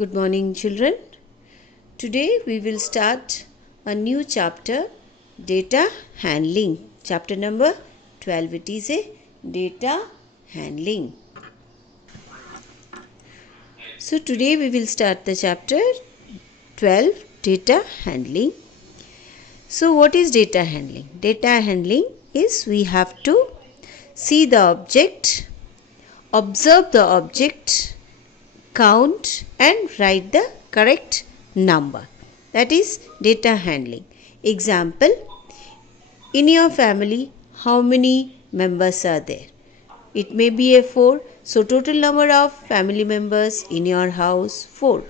Good morning, children. Today we will start a new chapter, data handling. Chapter number 12. It is a data handling. So today we will start the chapter 12, data handling. So what is data handling? Data handling is we have to see the object, observe the object, count and write the correct number. That is data handling. Example, in your family, how many members are there? It may be a 4. So total number of family members in your house, 4.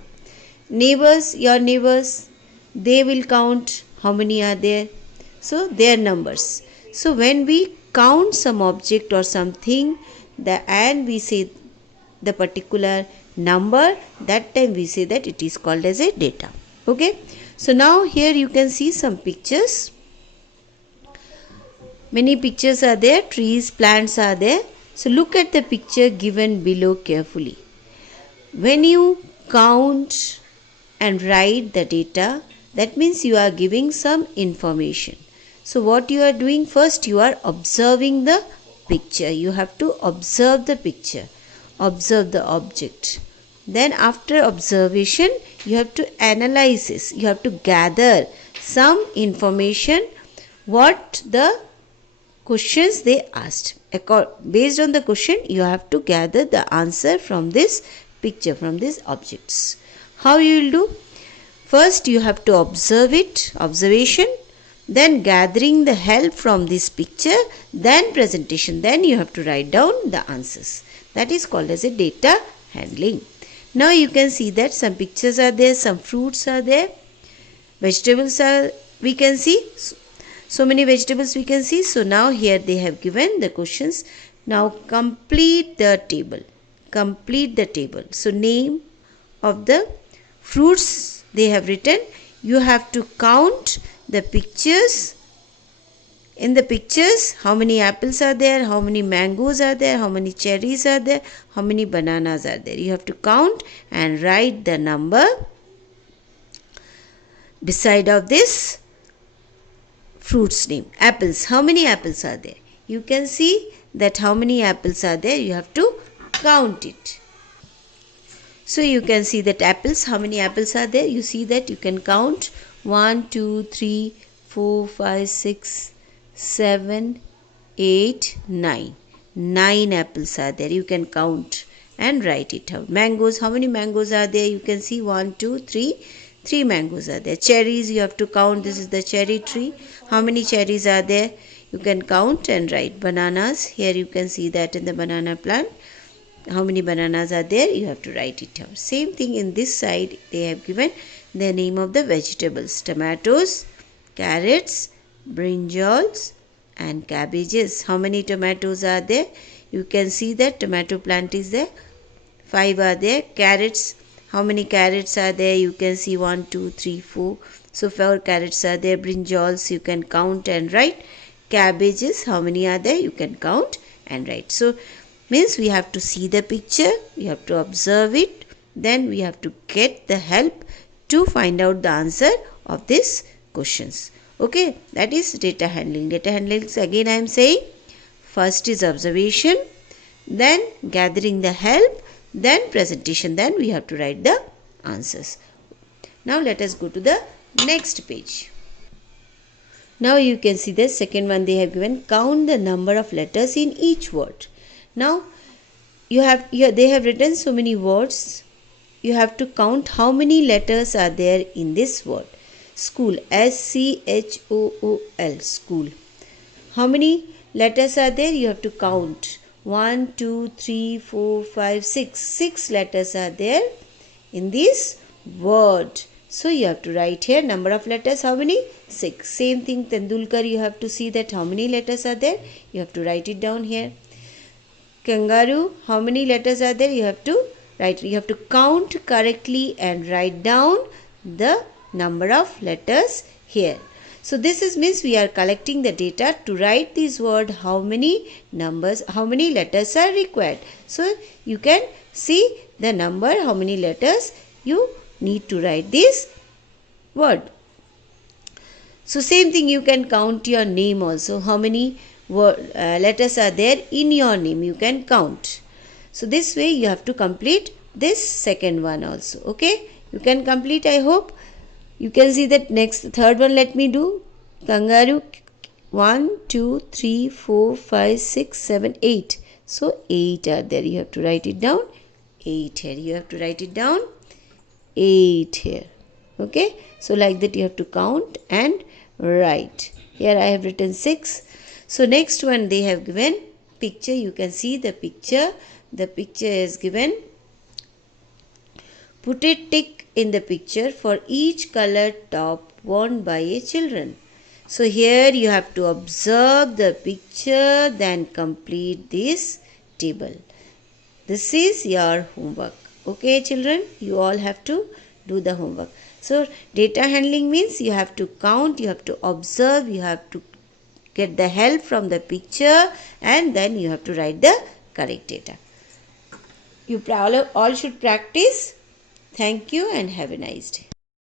Neighbors, your neighbors, they will count how many are there. So their numbers. So when we count some object or something and we say the particular number, that time we say that it is called as a data. Okay, so now here you can see some pictures. Many pictures are there, trees, plants are there. So look at the picture given below carefully. When you count and write the data, that means you are giving some information. So what you are doing, first you are observing the picture. You have to observe the picture, observe the object. Then after observation, you have to analyze this. You have to gather some information, what the questions they asked. Based on the question, you have to gather the answer from this picture, from these objects. How you will do? First you have to observe it, observation, then gathering the help from this picture, then presentation, then you have to write down the answers. That is called as a data handling. Now you can see that some pictures are there, some fruits are there, vegetables are, we can see, so many vegetables we can see. So now here they have given the questions. Now complete the table. Complete the table. So name of the fruits they have written. You have to count the pictures. In the pictures, how many apples are there, how many mangoes are there, how many cherries are there, how many bananas are there. You have to count and write the number beside of this fruit's name. Apples, how many apples are there? You can see that how many apples are there. You have to count it. So you can see that apples, how many apples are there? You see that you can count 1, 2, 3, 4, 5, 6, 7, 8, 9. 9 apples are there. You can count and write it out. Mangoes, how many mangoes are there? You can see 1, 2, 3. 3 mangoes are there. Cherries, you have to count. This is the cherry tree. How many cherries are there? You can count and write. Bananas, here you can see that in the banana plant. How many bananas are there? You have to write it out. Same thing in this side. They have given the name of the vegetables. Tomatoes, carrots, brinjals and cabbages. How many tomatoes are there? You can see that tomato plant is there. 5 are there. Carrots, how many carrots are there? You can see 1, 2, 3, 4. So 4 carrots are there. Brinjals, you can count and write. Cabbages, how many are there? You can count and write. So means we have to see the picture, we have to observe it, then we have to get the help to find out the answer of these questions. Okay, that is data handling. Data handling is, again I am saying, first is observation, then gathering the help, then presentation, then we have to write the answers. Now let us go to the next page. Now you can see the second one they have given, count the number of letters in each word. Now they have written so many words. You have to count how many letters are there in this word. School, S-C-H-O-O-L, school. How many letters are there? You have to count. 1, 2, 3, 4, 5, 6. 6 letters are there in this word. So you have to write here number of letters. How many? 6. Same thing, Tendulkar, you have to see that how many letters are there. You have to write it down here. Kangaroo, how many letters are there? You have to write. You have to count correctly and write down the number of letters here. So this means we are collecting the data to write this word, how many numbers, how many letters are required. So you can see the number, how many letters you need to write this word. So same thing, you can count your name also. How many letters are there in your name, you can count. So this way you have to complete this second one also. Okay, you can complete, I hope. You can see that next third one. Let me do. Kangaroo. 1 2 3 4 5 6 7 8. So 8 are there. You have to write it down. 8 here. You have to write it down. 8 here. Okay, so like that you have to count and write. Here I have written 6. So next one, they have given picture. You can see the picture. The picture is given. Put a tick in the picture for each colored top worn by a children. So here you have to observe the picture, then complete this table. This is your homework. Okay, children, you all have to do the homework. So data handling means you have to count, you have to observe, you have to get the help from the picture, and then you have to write the correct data. You all should practice. Thank you and have a nice day.